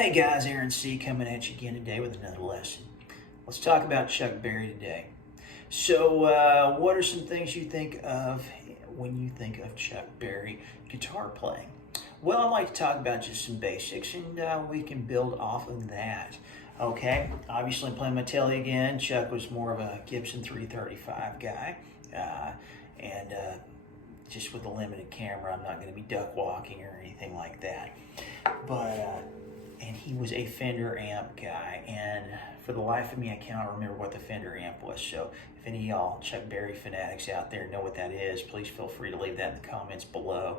Hey guys, Aaron C. coming at you again today with another lesson. Let's talk about Chuck Berry today. So, what are some things you think of when you think of Chuck Berry guitar playing? Well, I'd like to talk about just some basics, and we can build off of that. Okay, obviously playing my Tele again. Chuck was more of a Gibson 335 guy, and just with a limited camera, I'm not going to be duck walking or anything like that. But and he was a Fender amp guy, and for the life of me, I cannot remember what the Fender amp was. So if any of y'all Chuck Berry fanatics out there know what that is, please feel free to leave that in the comments below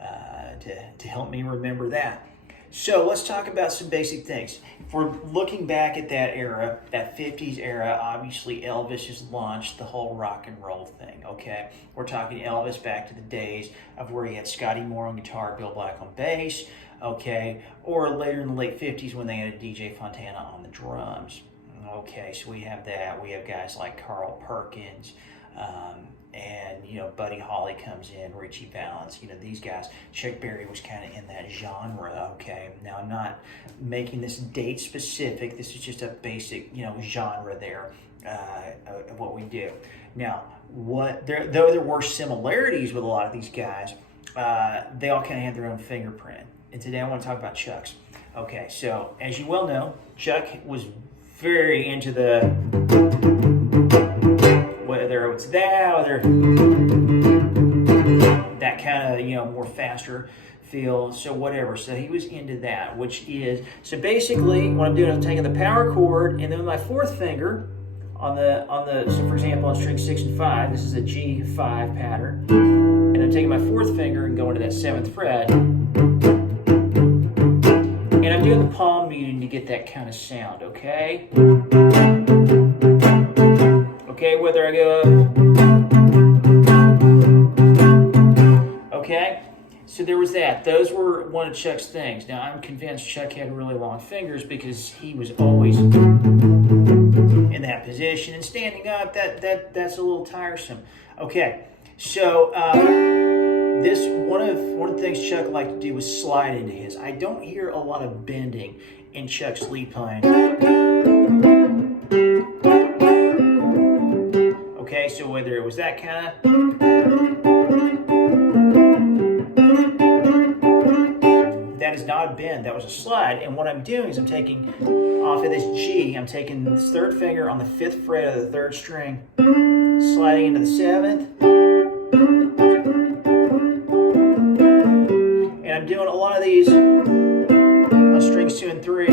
to help me remember that. So let's talk about some basic things. If we're looking back at that era, that 50s era, obviously Elvis has launched the whole rock and roll thing, okay? We're talking Elvis back to the days of where he had Scotty Moore on guitar, Bill Black on bass, okay? Or later in the late 50s when they had DJ Fontana on the drums. Okay, so we have that. We have guys like Carl Perkins, and, you know, Buddy Holly comes in, Richie Valens, you know, these guys. Chuck Berry was kind of in that genre, okay? Now, I'm not making this date specific. This is just a basic, you know, genre there of what we do. Now, though there were similarities with a lot of these guys, they all kind of had their own fingerprint. And today I want to talk about Chuck's. Okay, so as you well know, Chuck was very into whether it's that, whether that kind of, you know, more faster feel, so whatever. So he was into that, which is, so basically what I'm doing is I'm taking the power chord and then with my fourth finger on the, so for example, on string 6 and 5, this is a G5 pattern, and I'm taking my fourth finger and going to that 7th fret, and I'm doing the palm muting to get that kind of sound, okay? Okay, whether I go up. Okay, so there was that. Those were one of Chuck's things. Now, I'm convinced Chuck had really long fingers because he was always in that position. And standing up, that's a little tiresome. Okay, so this one of the things Chuck liked to do was slide into his. I don't hear a lot of bending in Chuck's lead playing. Okay, so whether it was that kind of, that is not a bend, that was a slide. And what I'm doing is I'm taking off of this G, I'm taking this third finger on the 5th fret of the 3rd string, sliding into the 7th, and I'm doing a lot of these on strings 2 and 3.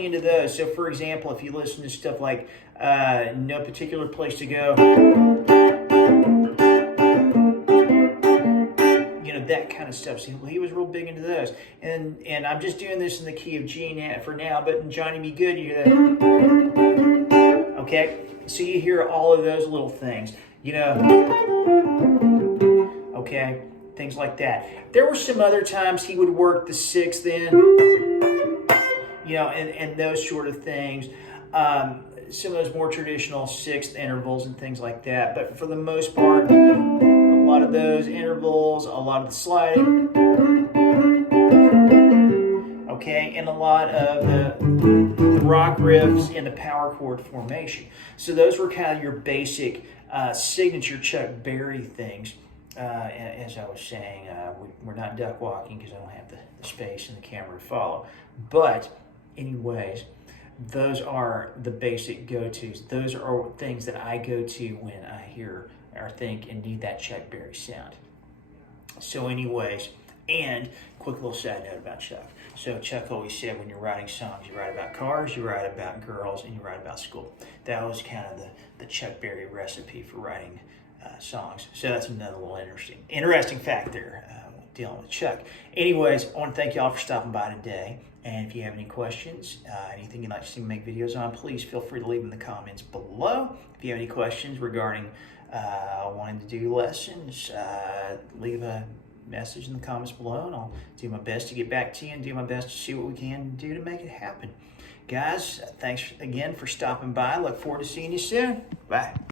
Into those. So for example, if you listen to stuff like No Particular Place to Go, you know, that kind of stuff. So he was real big into those. And I'm just doing this in the key of G for now, but in Johnny Be Good, you hear that. Okay, so you hear all of those little things, you know, okay, things like that. There were some other times he would work the 6th in, you know, and those sort of things. Some of those more traditional 6th intervals and things like that. But for the most part, a lot of those intervals, a lot of the sliding, okay, and a lot of the rock riffs in the power chord formation. So those were kind of your basic signature Chuck Berry things. As I was saying, we're not duck walking because I don't have the space and the camera to follow. But anyways, those are the basic go-tos. Those are things that I go to when I hear or think and need that Chuck Berry sound. So anyways, and quick little side note about Chuck. So Chuck always said when you're writing songs, you write about cars, you write about girls, and you write about school. That was kind of the Chuck Berry recipe for writing songs. So that's another little interesting fact there. Dealing with Chuck. Anyways, I want to thank y'all for stopping by today. And if you have any questions, anything you'd like to see me make videos on, please feel free to leave them in the comments below. If you have any questions regarding wanting to do lessons, leave a message in the comments below, and I'll do my best to get back to you and do my best to see what we can do to make it happen. Guys, thanks again for stopping by. Look forward to seeing you soon. Bye.